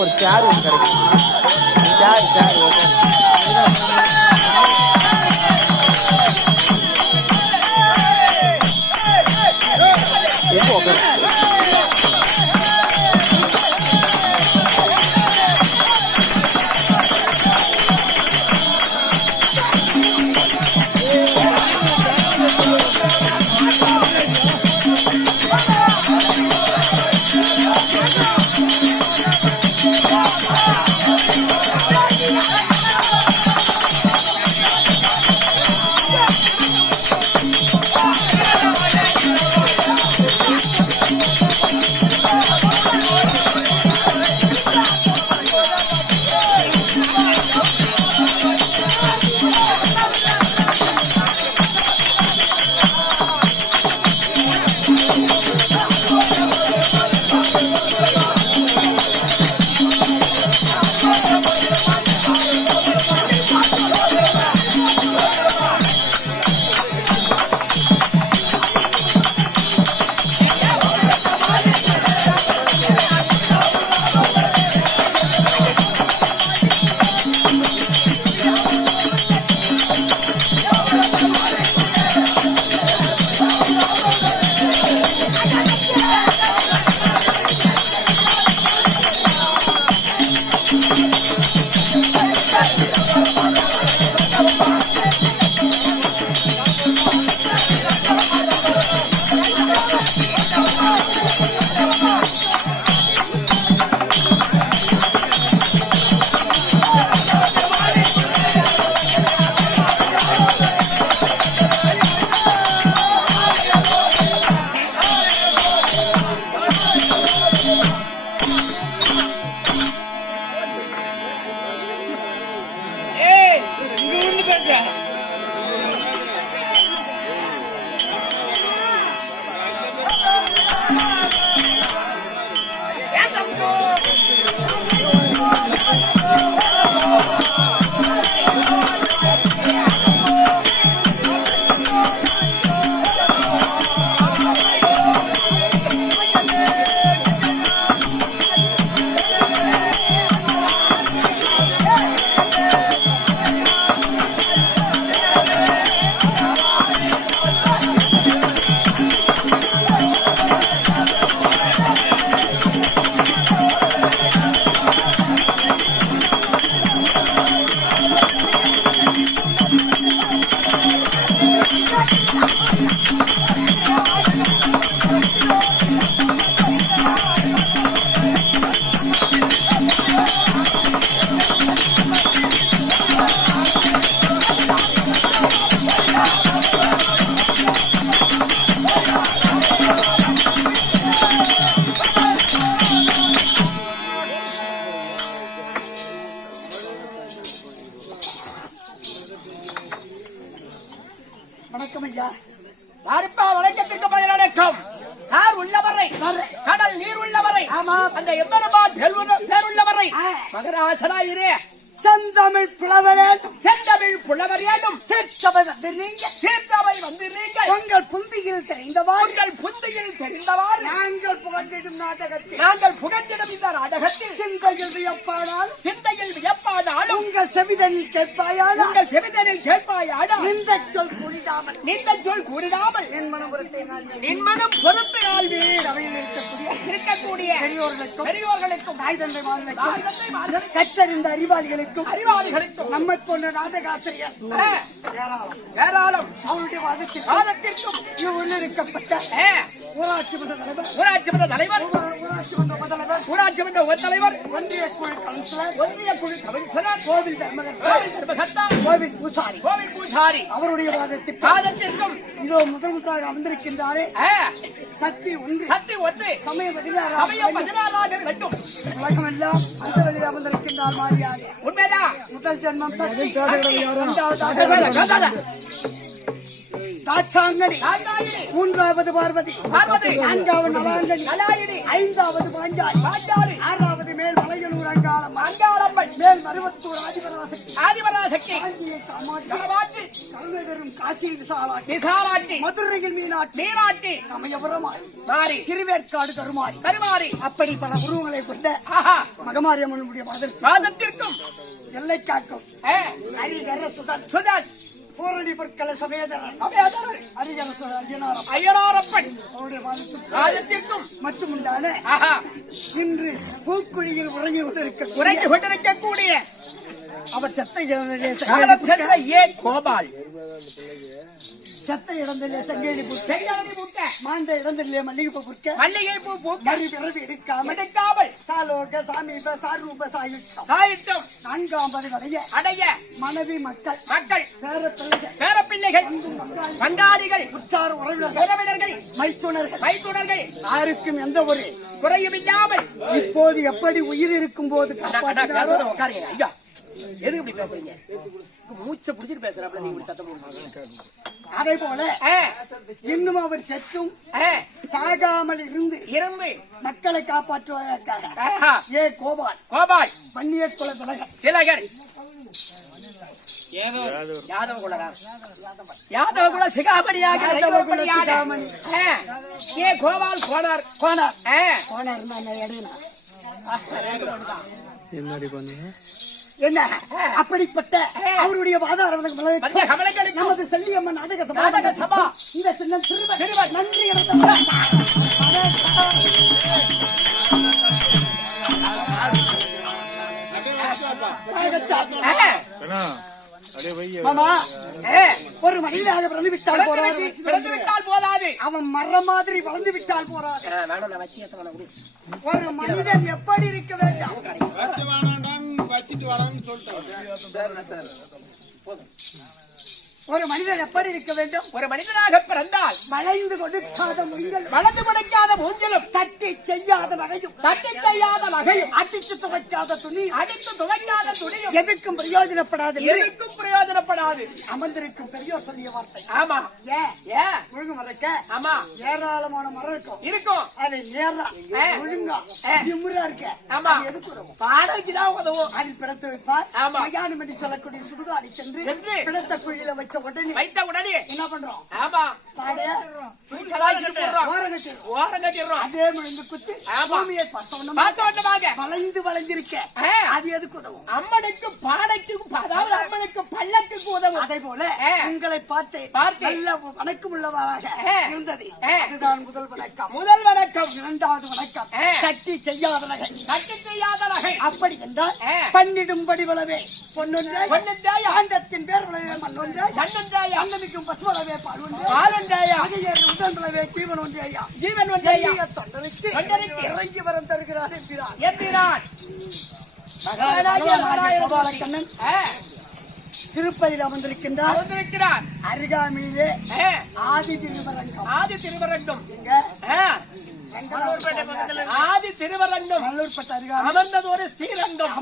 ஒரு சேர் ஒன்று கிடைக்கும். சேர் ஓகே. மகராசனாயிரே செந்தமிழ் புலவரேனும் செந்தமிழ் புலவரேனும் சீர்சபை வந்து நீங்கள் சீர்சபை வந்து நீங்கள் உங்கள் புந்தியில் தெரிந்தவாறு உங்கள் புந்தியில் தெரிந்தவாறு நாங்கள் புகழ்ந்திடும் நாடகத்தில் நாங்கள் புகழ்ந்திடும் இந்த நாடகத்தில் சிந்தையில் வியப்பானாலும் சிந்தையில் வியப்பானாலும் உங்கள் செவிதனில் கேட்பாயாலும் உங்கள் செவிதனில் கேட்பாயாலும் நிந்த சொல் கூறிடாமல் நிந்த சொல் கூறிடாமல் என் மனபுரத்தை நின் மனம் பொறுத்து ஆள்வே சபையில் இருக்கக்கூடிய பெரியோர்களுக்கும் தாய் தந்தை மார்களுக்கும் தாய் தந்தை மார்களுக்கும் கற்றறிந்த அறிவாளிகளுக்கும் அறிவாளிகளுக்கும் நம்மை போன்ற நாடக ஆசிரியர் ஏராளம் அவருடைய வாதத்திற்கும் ஊரில் இருக்கப்பட்ட ஊராட்சி மன்ற தலைவர் ஊராட்சி மன்ற தலைவர் ஊராட்சி மன்ற முதல்வர் ஊராட்சி மன்ற தலைவர் ஒன்றிய குழு கவுன்சிலர் ஒன்றிய குழு கவுன்சிலர் கோவில் தர்மகர்த்தா கோவில் பூசாரி அவருடைய வாதத்திற்கும் இதோ முதலாக அமர்ந்திருக்கின்றாரே சக்தி ஒன்று சமய 16 வேண்டும் உலகமெல்லாம் அந்த வழியில் அமர்ந்திருக்கின்றார் மாறியாக உண்மைதான் முதல் ஜென்மம் சக்தி தாட்சாங்கனி மூன்றாவது பார்வதி நான்காவது நலாங்கனி ஐந்தாவது பாஞ்சாலி ஆறாவது மேல் மலையனூர் அங்காளம்மன் மேல் மருவத்தூர் ஆதிபராசக்தி கருணை காசி விசாலாட்சி மதுரையில் மீனாட்சி சமயபுரம் திருவேற்காடு கருமாரி அப்படி பல உருவங்களை கொண்ட மகமாரியம்மனுடைய பாதத்திற்கும் எல்லை காக்கும் ஹரிகர சுதன் பூரணி பொற்கள சமேதரன் ஐயனாரப்பன் பாதத்திற்கும் மற்றும் உண்டான இன்று பூக்குழியில் உறங்கி கொண்டிருக்கக்கூடிய அவர் செத்த கோபால் செத்த இடத்திலே சங்கேடி புட்ட மாண்ட இடத்திலே மல்லிகைப்பூ புற்க பிறவி எடுக்காமல் சாலோக சாமீப சாரூப சாயுட்சம் 4ஆம் பதிவு அடைய மனைவி மக்கள் பேரப்பிள்ளைகள் பங்காளிகள் உற்றார் உறவினர்கள் மைத்துனர்கள் யாருக்கும் எந்த ஒரு குறையும் இல்லாமல் இப்போது எப்படி உயிர் இருக்கும் போது ஐயா எது இப்படி பேசுறீங்க மூச்சை புடிச்சிட்டு பேசுறாப்ல நீங்க சத்தம் போடுங்க அதே போல இன்னும் அவர் செத்தும் சாகாமல் இருந்து மக்களை காப்பாற்றுவதற்காக கோபால் பன்னிய குல திலகர் யாதவ குல சிகாமணியாக கோபால் கோனார் என்ன அப்படிப்பட்ட அவருடைய வாதாரம் நமது செல்லியம்மன் நாடக சபா இந்த சின்ன சிறுவர் நன்றி ஒரு மனிதனாக பிறந்து விட்டால் போதாது அவன் மரம் மாதிரி வளர்ந்து விட்டால் போறாது ஒரு மனிதன் எப்படி இருக்க வேண்டும் ஒரு மனிதன் எப்படி இருக்க வேண்டும் ஒரு மனிதனாக பிறந்தால் வளைந்து கொடுக்காத மூங்கிலும் தட்டி செய்யாத நகையும் அடித்து துவைக்காத துணியும் எதுக்கும் பிரயோஜனப்படாது அமர்ந்திருக்கும் பெரியோர் சொல்லிய வார்த்தை ஆமா ஒழுங்கு மறைக்க ஆமா ஏராளமான மரம் இருக்கும் அது நேரா ஒழுங்கா திமுறா இருக்க ஆமா எதுக்கு பாடலுக்குதான் உதவும் அதில் பிடத்து வைப்பார் மயானம் என்று சொல்லக்கூடிய சுடுகாடி சென்று பிடத்த குழியில வைத்த உடனே என்ன பண்றோம் ஆமா அதே மருந்து குத்து பூமியை வளைஞ்சிருக்க அது எதுக்கு உதவும் அம்மனுக்கு பாடைக்கும் அதாவது அம்மனுக்கு பல்லக்குக்கு உதவும் அதே போல உங்களை பார்த்து நல்ல வணக்கம் உள்ளவராக இருந்தது அதுதான் முதல் வணக்கம் இரண்டாவது வணக்கம் கட்டி செய்யாத நகை அப்படி என்றால் பண்ணிடும்படி வளவே பொன்னொன்றாய் ஆண்டத்தின் பேர் வளவே மண்ணொன்றாய் அன்னமிக்கும் பசுவளவே பால்வொன்றாயா உடன் வளவே ஜீவன் ஒன்றையா தொண்டனுக்கு இறங்கி வரம் தருகிறார் என்கிறான் கோபாலக்கண்ணன் திருப்பதியில் அமர்ந்திருக்கின்றார் அருகாமையிலே ஆதி திருவரங்கம் ஆதி திருவரங்கம் அமர்ந்தது ஒரு ஸ்ரீரங்கம்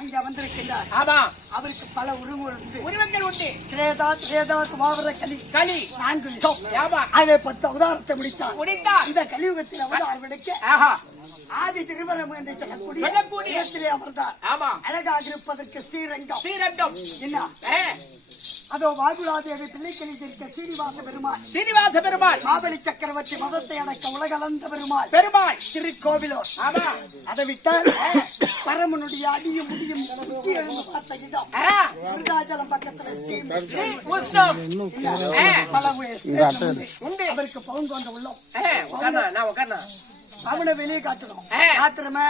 அங்க வந்திருக்கின்றார். ஆமா, அவருக்கு பல உரிமைகள் உண்டு. திரேதா துவாபர கலி 4 யுகம். ஆமா, அதிலே 10 அவதாரத்தை முடித்தார். இந்த கலியுகத்தில் அவதாரம் எடுக்க ஆஹா, ஆதி திருவரம் என்று சொல்லக்கூடிய இடத்திலே அமர்ந்தார். ஆமா, அழகாக இருப்பதற்கு ஸ்ரீரங்கம். என்ன அதோ வாகுலாதேவி பிள்ளைக்களி இருக்க சீனிவாச பெருமாள் மாபலி சக்கரவர்த்தி மதத்தை அடக்க உலகளந்த பெருமாள் திருக்கோவிலோ. ஆமா, அதை விட்டால் பரமனுடைய அடியும் முடியும் முட்டி எழுந்து பார்த்த இடம் விருதாச்சலம் பக்கத்துல அவருக்கு பவுன் கொண்ட உள்ளம் அவனை வெளியே காட்டணும். காத்திரமே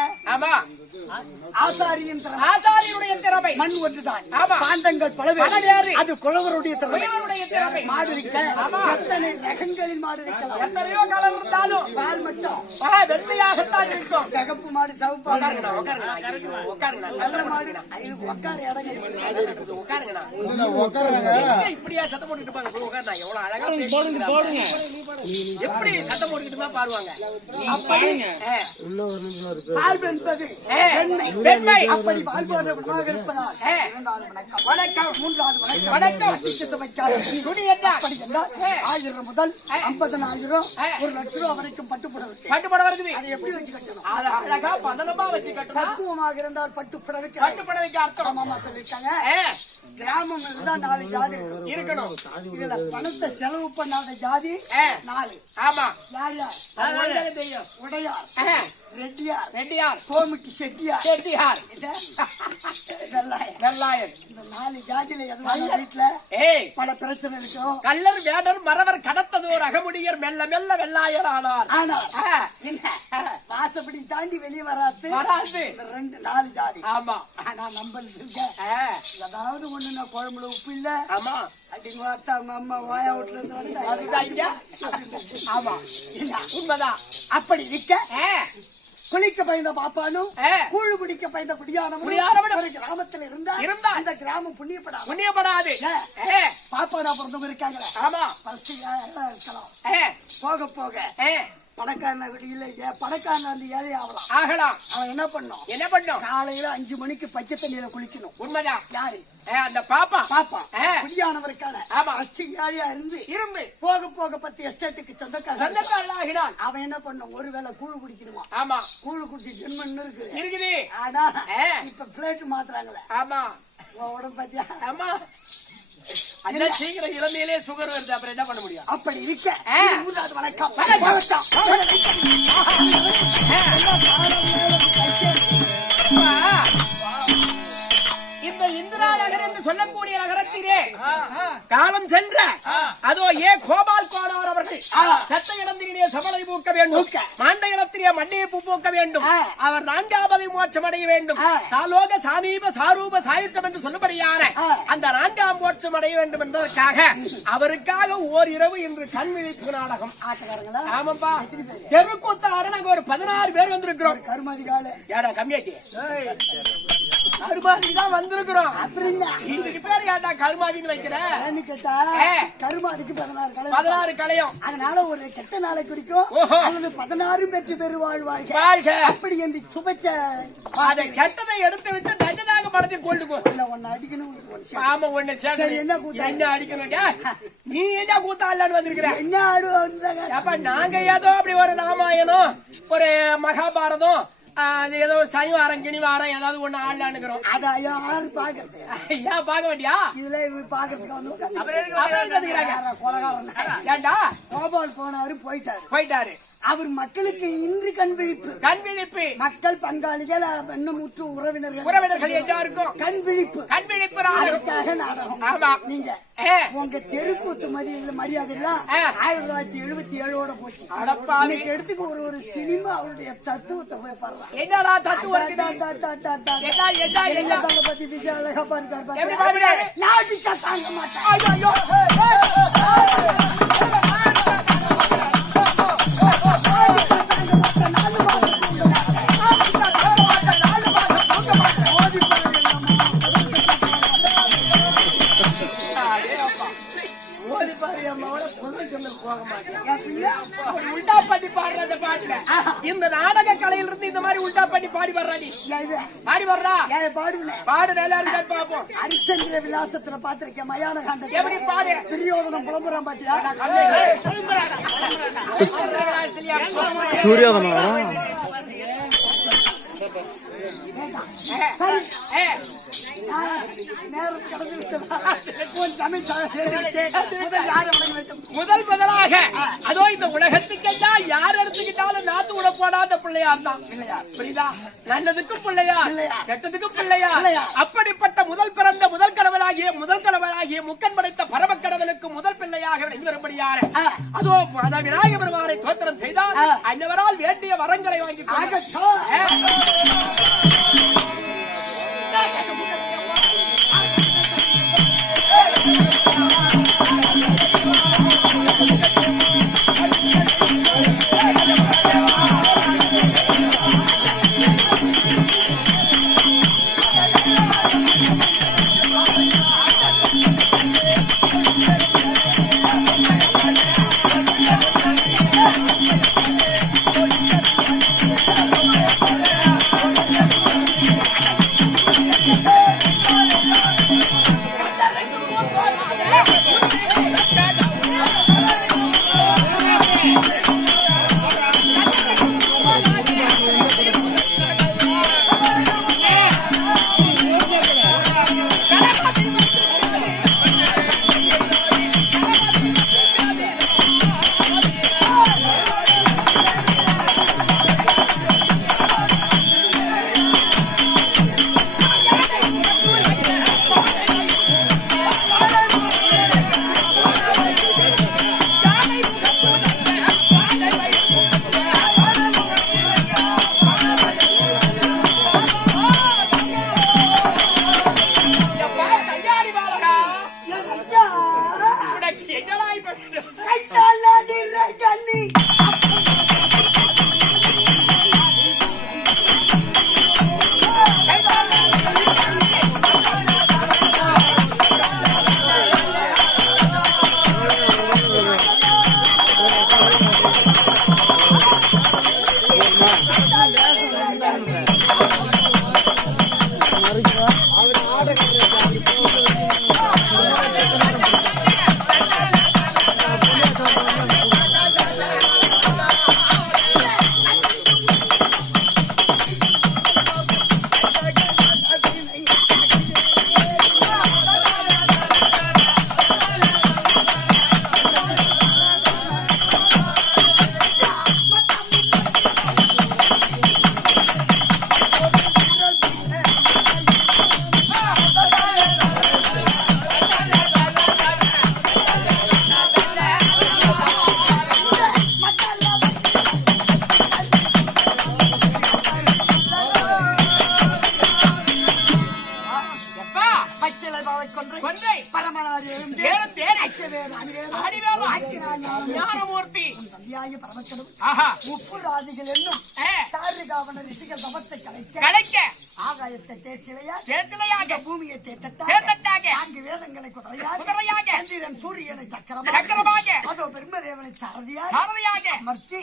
ஆசாரியுடைய திறமை மண் ஒன்றுதான். பாண்டங்கள் பலவேறு. அது குழவருடைய திறமை. மாடு இருக்க எத்தனை ரகங்களில் மாடு இருக்கலாம். எத்தனையோ கலர் இருந்தாலும் பால் மட்டும் வெள்ளையாகத்தான் இருக்கும். சிகப்பு மாடு சவுப்பு நல்ல மாடு உட்காருங்க. இப்படியா சத்தம் போட்டுட்டு பாருங்க. உட்காருங்க, எவ்வளவு அழகா எப்படி சத்தம் போட்டுக்கிட்டு தான் பாடுவாங்க. பால் என்பது பெண்மை. அப்படி பால் போன்றவனாக இருப்பதால் வணக்கம். மூன்றாவது வணக்கம். அப்படி என்றால் 1000 முதல் 50,000 1 லட்சம் ரூபாய் வரைக்கும் பட்டுப்புடவை இருக்குது. அதை எப்படி வச்சு கட்டணும்? அதை அழகா பதனமா வச்சு கட்டணும். பக்குவமாக இருந்தால் பட்டுப்புடவைக்கு அர்த்தம். மாமா சொல்லிருக்காங்க. கிராமம் இருந்தா 4 ஜாதி இருக்கணும். இதுல பணத்தை செலவு பண்ணாத ஜாதி 4. ஆமா, உடையார், ரெட்டியார், கோமிட்டி செட்டியார், வெள்ளாயர். இந்த 4 ஜாதியில எதுவும் வீட்டுல பல பிரச்சனை இருக்கும். கள்ளர், வேடர், மறவர் கடத்தது ஒரு அகமுடியர் மெல்ல மெல்ல வெள்ளாயர் ஆனார். என்ன வாசப்படி தாண்டி வெளியே வராது. இந்த 4 ஜாதி. ஆமா, நான் நம்பல ஏதாவது ஒண்ணு நான் குழம்புல உப்பு இல்ல. ஆமா, அடிங்க வார்த்தா அவங்க அம்மா வாயா வீட்டுல இருந்து ஆமா, உண்மைதான். அப்படி இருக்க குளிக்க பயந்த பாப்பானும் கூழு குடிக்க பயந்த குடியானவனும் ஒரு கிராமத்தில் இருந்தா அந்த கிராமம் புண்ணியப்படாது. பாப்பாடா பிறந்தவங்க இருக்காங்களே. ஆமா, இருக்கலாம். போக போக பணக்காரன இல்ல பணக்காரன வந்து ஏழை ஆகலாம். அவன் என்ன பண்ணும்? காலையில 5 மணிக்கு பச்சை தண்ணியில குளிக்கணும். உண்மைதான். யாரு? அந்த பாப்பா குடியானவருக்கான ஏழையா இருந்து போக போக 10 எஸ்டேட்டுக்கு சொந்தக்காரன். அவன் என்ன பண்ணும்? ஒருவேளை கூழு குடிக்கணுமா? ஆமா, கூழு குடிச்சு ஜென்மன் இருக்குது. ஆனா இப்ப பிளேட் மாத்துறாங்களே. ஆமா, உடம்பு பாத்தியா? ஆமா, சீக்கிரம் இளமையிலே சுகர் வருது. அப்புறம் என்ன பண்ண முடியும்? அப்படி இருக்க வணக்கம். இந்த இந்திரா நகர் என்று சொல்லக்கூடிய நகரத்திலே காலம் சென்ற அதோ கோபால் கோடார் அவர்கள் சத்த இடத்திலே சமலை பூக்க வேண்டும், மாண்ட இடத்திலே மண்டையை பூக்க வேண்டும், அவர் 4வது மோட்சம் அடைய வேண்டும், சாலோக சாமீப சாரூப சாயுத்தம் என்று சொல்லப்படுகிற அந்த 4ஆம் மோட்சம் அடைய வேண்டும் என்பதற்காக அவருக்காக ஓரிரவு இன்று கண் விழிப்பு நாடகம் ஆட்டுகிறார்களா? ஆமாப்பா, தெருக்கூத்தாட நாங்க ஒரு 16 பேர் வந்திருக்கிறோம். கருமாதிகால ஏடா கம்மியாட்டி கருமாதி தான் வந்திருக்கிறோம். இதுக்கு பேர் ஏட்டா கருமாதின்னு வைக்கிறேன் கேட்டா கருமாதிக்கு 16 கலையும். அதனால ஒரு கெட்ட நாளை குறிக்கும் அல்லது 16 பெற்று பெரு வாழ்வாழ்க அப்படி என்று சுபச்ச அதை கெட்டதை எடுத்து விட்டு நல்லதாக படத்தை கொண்டு போ. ஒன்னு அடிக்கணும். ஆமா, ஒண்ணு என்ன அடிக்கணும்? நீ என்ன கூத்தாடலான்னு வந்திருக்கிற? என்ன ஆடுவா? நாங்க ஏதோ அப்படி ஒரு ராமாயணம் ஒரு மகாபாரதம் ஏதோ சனிவாரம் கிணிவாரம் ஏதாவது ஒண்ணு ஆடலான்னுக்கிறோம். யாரு பாக்குறது? ஏன் பாக்க வேண்டியா? இதுல பாக்குறதுக்கு ஏண்டா கோபால் போனாரு போயிட்டாரு. அவர் மக்களுக்கு இன்று கண் விழிப்பு மக்கள் பங்காளிகள் முற்று உறவினர்கள் எல்லாருக்கும் கண் விழிப்பு நாடகம். ஆமா, நீங்க உங்க தெருக்கூத்து மரியாதை எல்லாம் 1977 போச்சு. இன்னைக்கு எடுத்துக்கு ஒரு சினிமா அவருடைய தத்துவத்தை போய் பாருங்க. என்னடா தத்துவம் பத்தி விஜய் அழகா பாருக்காரு. நாட்டிக்கா தாங்க மாட்டேன். உல்டா பாட்டி பாடுற பாட்டுல இந்த நாடக கலையில இருந்து இந்த மாதிரி உல்டா பாட்டி பாடி வர்ற பாடுறா நீ பாடி பாடுறா பாடு நல்லா இருக்கு பாப்போம். ஹரிச்சந்திர விலாசத்துல பாத்திருக்கேன் மயான காண்டம் எப்படி பாடு துரியோதனம் புலம்புறான் பாத்தியா சூரியோதனம் நேரம் கடந்து முதலாக அதோ இந்த உலகத்துக்கெல்லாம் யார் எடுத்துக்கிட்டாலும் நாத்து விட போடாத பிள்ளையார் தான். புரியுதா? நல்லதுக்கும் பிள்ளையா கெட்டதுக்கும் பிள்ளையா. அப்படிப்பட்ட முதல் பிறந்த முதல் கடவுளாகிய முக்கன் படைத்த பரம கடவுளுக்கு முதல் பிள்ளையாக விளங்கி வரும்படியார் அதோ விநாயக பெருமானை தோத்திரம் செய்தால் அன்னவரால் வேண்டிய வரங்களை வாங்கி முப்புராதிகள் என்னும் தாரிகாவன ரிஷிகள் தவத்தை கலைக்க ஆகாயத்தை தேர்ச்சிலையாக பூமியை தேர்தட்டாக நான்கு வேதங்களை குதிரையாக சந்திரன் சூரியனை சக்கரமாக அதோ பிரம்மதேவனை சாரதியாக அமர்த்தி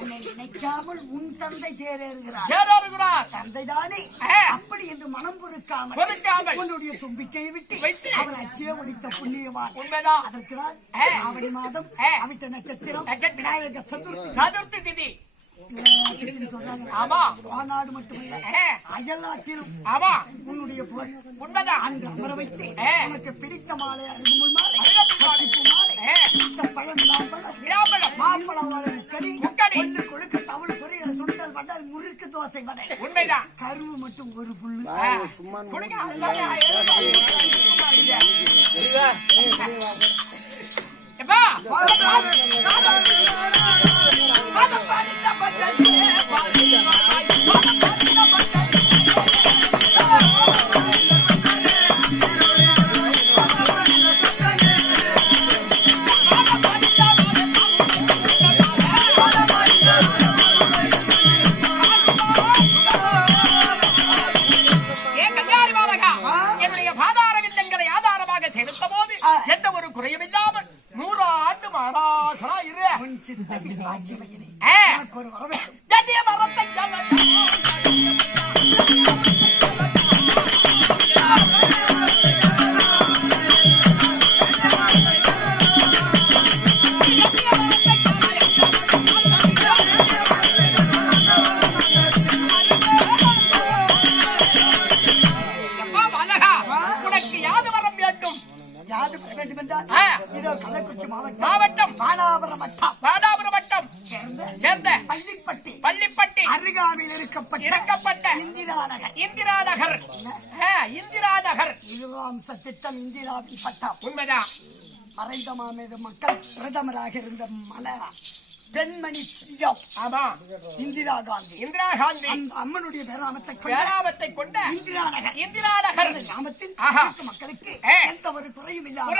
உன்னை நினைக்காமல் உன் தந்தை தேரேறுகிறார் தந்தைதானே அப்படி என்று மனம் பொறுக்காமல் உன்னுடைய தும்பிக்கையை விட்டு அவர் அச்சே முடித்த புண்ணியவான் உண்மைதான். அதற்கு ஆவணி மாதம் அவிட்ட நட்சத்திரம் விநாயகர் சதுர்த்தி திதி நாடு மட்டுமல்ல அயல்நாட்டிலும் உன்னுடைய உண்மைதான் அன்று அமர வைத்து உனக்கு பிடித்த மாலை அருகுமுள் மாலை பழம் மாம்பழம் கடி கொண்டு கொழுக்க தவள் பொரியல் சுண்டல் வண்டல் முறுக்கு தோசை வடை உண்மைதான். கருவு மட்டும் ஒரு புல்லு என்னுடைய பாதார வில்லங்களை ஆதாரமாக செலுத்த போது எந்த ஒரு குறையமில்லாமல் 100 ஆண்டு மகாசனா இரு சித்தவி பாக்கியமையினை ஒரு வரவேற்பு இந்திரா நகர். இந்திரா நகர் இருவம்ச திட்டம் இந்திராவின் பட்டம். உண்மைதான். மறைந்த மாமேத மக்கள் பிரதமராக இருந்த மலரா பெண்மணி சிங்கம். ஆமா, இந்திரா காந்தி. இந்திரா காந்தி அந்த அம்மனுடைய பேராமத்தை கொண்ட இந்திரா நகர். இந்திரா நகர் கிராமத்தில் மக்களுக்கு எந்த ஒரு குறையும் இல்லாமல்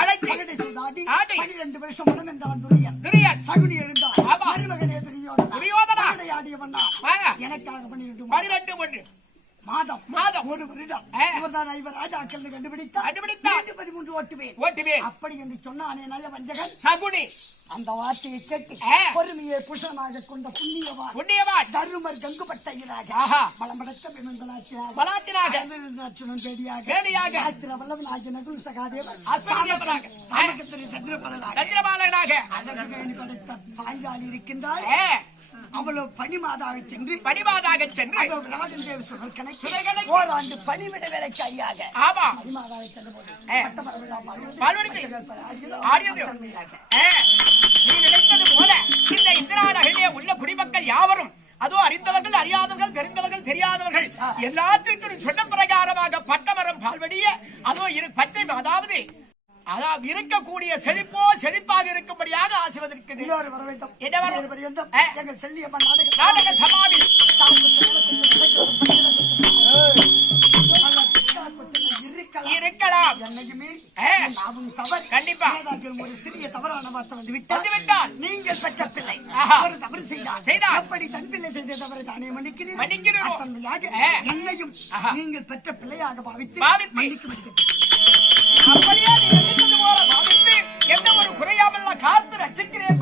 அழைத்து 12 வருஷம் மனம் என்றான் துரியன். சகுனி எழுந்தார். மருமகனே துரியோதனா எனக்காக 12 மாதம் ஒரு வருடம் இவர்தான் இவர் ராஜாக்கள் கண்டுபிடித்தார். 13 ஓட்டுவேன் அப்படி என்று சொன்னானே நய வஞ்சகன் சகுனி. அந்த வார்த்தையை கேட்டு பொறுமையை புஷமாக கொண்ட புண்ணியவான் தருமர் கங்குபட்டையராக பலம்படத்த பலாத்திராக அர்ஜுனன் பேடியாக ஆத்திர வல்லவனாகிய நகுல் சகாதேவன் சந்திரபாலனாக அதற்கு படைத்த பாஞ்சாலி இருக்கின்றாள். அவ்வளவு பணிமாதாக சென்று ஓராண்டு பணிவிட வேலைக்காரியாக பணிமாதாக சென்ற போது நீ நினைத்தது போல இந்த இந்திரா நகரிலே உள்ள குடிமக்கள் யாவரும், அதோ அறிந்தவர்கள் அறியாதவர்கள் தெரிந்தவர்கள் தெரியாதவர்கள் எல்லாத்திற்கும் சொன்ன பிரகாரமாக பட்டமரம் பால்வடிய அதோ பச்சை, அதாவது இருக்கக்கூடிய செழிப்பாக இருக்கும்படியாக ஆசிர்வதிக்கிறது. நாடக சமாவில் இருக்கலாம். கண்டிப்பா ஒரு சிறிய தவறான வார்த்தை வந்துவிட்டால் நீங்கள் பெற்ற பிள்ளை ஒரு தவறு செய்தால் அப்படி தன் பிள்ளை செய்த தவறை தானே மன்னிக்கிறீர்கள். என்னையும் நீங்கள் பெற்ற பிள்ளையாக பாவித்து அப்படியே பாவித்து எந்த ஒரு குறையாமல் காத்து ரசிக்கிறேன்.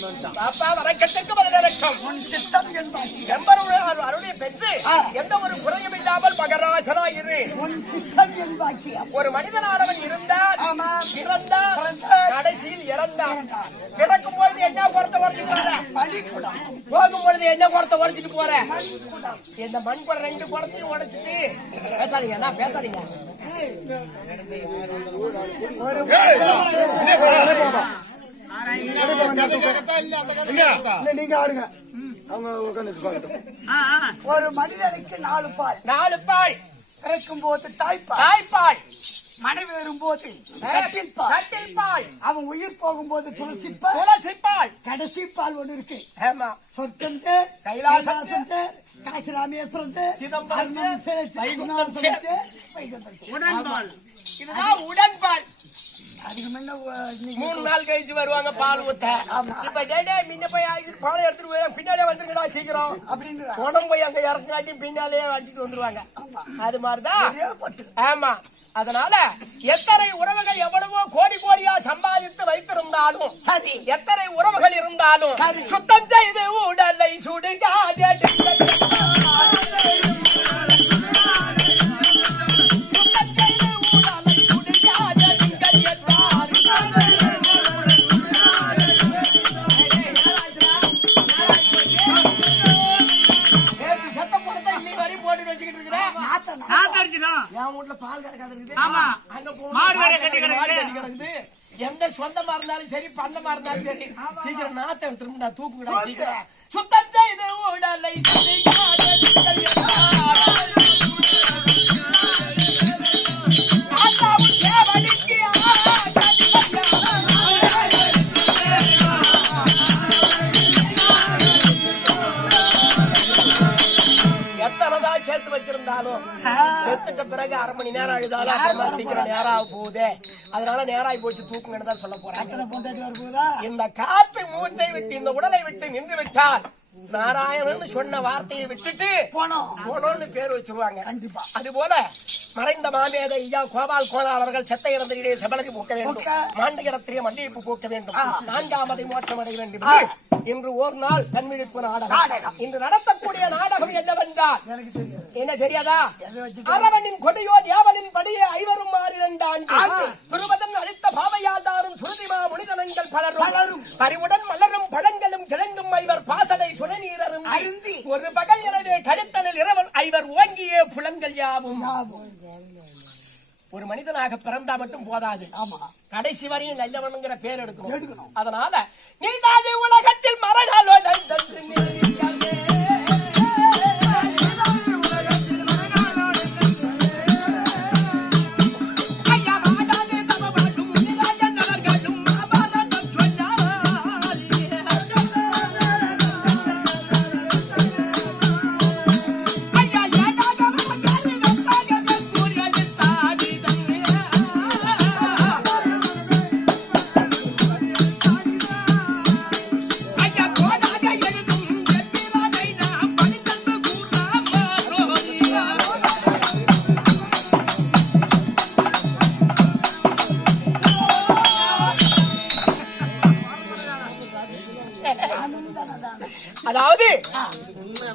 பாப்பா வணக்கத்துக்கு பதிலடக்கம். உன் சித்தம் என்பாக்கி எம்பருடைய அருளை பெற்று எந்த ஒரு குறையும் இல்லாமல் மகராசனாயிரு. உன் சித்தம் என்பாக்கி ஒரு மனிதனானவன் இருந்தால் ஆமா பிறந்தான் கடைசியில் இறந்தான். பிறக்கும் பொழுது என்ன குடத்தை உடச்சிட்டு போற, பள்ளிக்கூடம் போகும் பொழுது என்ன குடத்தை உடச்சிட்டு போற, இந்த மண் குடம் 2 குடத்தையும் உடைச்சிட்டு பேசாதீங்க என்ன பேசாதீங்க. ஒரு நீங்க ஆடுங்க அவங்க உட்காந்து. ஒரு மனிதனுக்கு 4 பால். 4 பால். பிறக்கும் போது தாய்ப்பால். தாய்ப்பால். மனைவி வரும்போது கட்டில்பால். கட்டில்பால். அவன் உயிர் போகும்போது துளசிப்பால். துளசிப்பால். கடைசி பால் ஒண்ணு இருக்கு. ஆமா. சொர்க்கம் கைலாசம் காசி ராமேஸ்வரம் சிதம்பரம் வைகுந்தம் உடன்பால். இதுதான் உடன்பால். அதுக்கு முன்ன 3 நாள் கழிச்சு வருவாங்க பால் ஊத்த. இப்ப டேடே முன்ன போய் பாலை எடுத்துட்டு போய் பின்னாலே வந்துருங்கடா சீக்கிரம் அப்படின்னு உடம்பு போய் அங்க இறக்காட்டி பின்னாலே அடிச்சுட்டு வந்துருவாங்க. அது மாதிரிதான். ஆமா. அதனால எத்தனை உறவுகள் எவ்வளவோ கோடி கோடியா சம்பாதித்து வைத்திருந்தாலும் சரி, எத்தனை உறவுகள் இருந்தாலும் சுத்தம் செய்து உடலை சுடுகாடு எந்த சொந்தமா இருந்தாலும் சரி பந்தமா இருந்தாலும் சரி சீக்கிரம் நாத்த திரும்ப தூக்குடா சீக்கிரம். சுத்தம் செய்து உடலை எத்தனைதான் சேர்த்து வச்சிருந்தாலும் செத்துட்ட பிறகு 1/2 மணி நேரம் அழுதாலும் அப்புறமா சீக்கிரம் நேரம் ஆக போகுதே. அதனால நேராகி போச்சு தூக்குங்கன்னு தான் சொல்ல போறேன். இந்த காத்து மூச்சை விட்டு இந்த உடலை விட்டு நின்று விட்டால் நாராயணன் சொன்ன வார்த்தையை விட்டுட்டு போனோம்னு பேர் வச்சிருவாங்க. கண்டிப்பா. அது போல மறைந்த மாமேத ஐயா கோபால் கோணார் அவர்கள் செத்த இடத்திலே செபலகி பூக்க வேண்டும், மாண்ட இடத்திலே மல்லிகைப்பூ பூக்க வேண்டும், 4ஆமதை மோட்சம் அடைய வேண்டும். இன்று ஒரு நாள் கண்விழிப்பு நாடகம். இன்று நடத்தக்கூடிய நாடகம் என்னவென்றால் என்ன தெரியாதா? அரவனின் கொடியோ தியாவலின் படியே 5வரும் 6 துருவதன் அளித்த பாவையாதாரும் சுருதிமா முனிதனங்கள் பலரும் பறிவுடன் மலரும் பழங்களும் கிழங்கும் 5 பாசடை சுழநீர் அருந்தி ஒரு பகல் எனவே கடுத்தனில் இரவல் 5 ஓங்கிய புலங்கள் யாவும். ஒரு மனிதனாக பிறந்தா மட்டும் போதாது, கடைசி வரையும் நல்லவனுங்கிற பேர் எடுக்கணும். அதனால நீதானே உலகத்தில் மரணாலோ அதாவது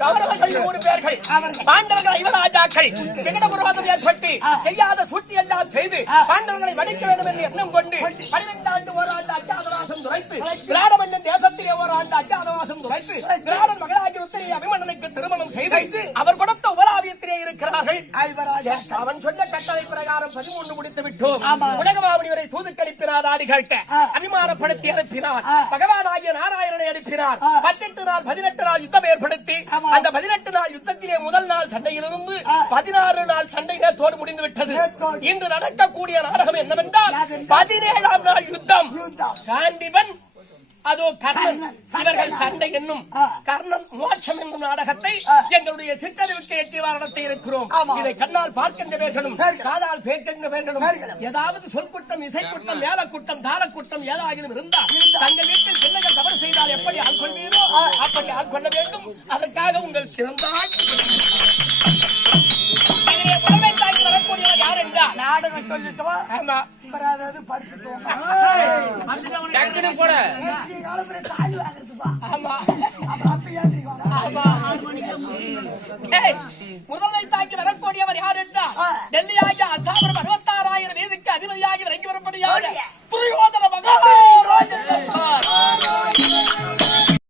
கௌரவர்கள் 100 பேர்கள், பாண்டவர்கள் 5 ராஜாக்கள் விகடபுரவாதம் ஏற்பட்டு செய்யாத சூழ்ச்சி எல்லாம் செய்து பாண்டவர்களை வடிக்க வேண்டும் என்று எண்ணம் கொண்டு 12 ஆண்டு ஓராண்டு அஜாதவாசம் துரைத்து விராடமன்னன் தேசத்திலே ஓராண்டு அஜாதவாசம் துரைத்து விராடன் மகளாகி உத்தரை அபிமன்னனுக்கு திருமணம் செய்து அவர் கொடுத்த உபராவியத்திலே இருக்கிறார்கள். அவன் சொன்ன கட்டளை பிரகாரம் 13 முடித்து விட்டோம். உலகமாவணிவரை தூதுக்களிப்பினார், ஆடி கேட்ட அபிமானப்படுத்தி அனுப்பினார். பகவான் ஆகிய நாராயணனை அனுப்பினார். 18 நாள் 18 நாள் யுத்தம் ஏற்படுத்தி அந்த 18 நாள் யுத்தத்திலே முதல் நாள் சண்டையிலிருந்து 16 நாள் சண்டை நேற்றோடு முடிந்து விட்டது. இன்று நடக்கக்கூடிய நாடகம் என்னவென்றால் 17ஆம் நாள் யுத்தம். காண்டிபன் அதோ கர்ணன் இவர்கள் சண்டை என்னும் கர்ணன் மோட்சம் என்னும் நாடகத்தை எங்களுடைய சிற்றறிவுக்கு எட்டி வாரணத்தை இருக்கிறோம். இதை கண்ணால் பார்க்கின்ற பேர்களும் காதால் பேர்க்கின்ற பேர்களும் ஏதாவது சொற்குற்றம், இசைக்குற்றம், மேலக்குற்றம், தாளக்குற்றம் ஏதாகிலும் இருந்தால் தங்கள் வீட்டில் பிள்ளைகள் தவறு செய்தால் எப்படி ஆட்கொள்வீரோ அப்படி ஆட்கொள்ள வேண்டும். அதற்காக உங்கள் சிறந்தால் இதிலே உடமை தாங்கி வரக்கூடியவர் யார் என்றால் நாடகம் சொல்லிட்டோம். ஆமா, நம்பராதது படுத்து தூங்க டக்குனு போட காலப்புற தாலி வாங்குறதுப்பா. ஆமா அப்புறம் அப்ப ஏற்றிக்குவாங்க. ஏய், முதல்வை தாக்கி வரக்கூடியவர் யார் என்றால் டெல்லி ஆகிய அசாபரம் 66,000 வீதிக்கு அதிபதியாகி இறங்கி வரப்படியாக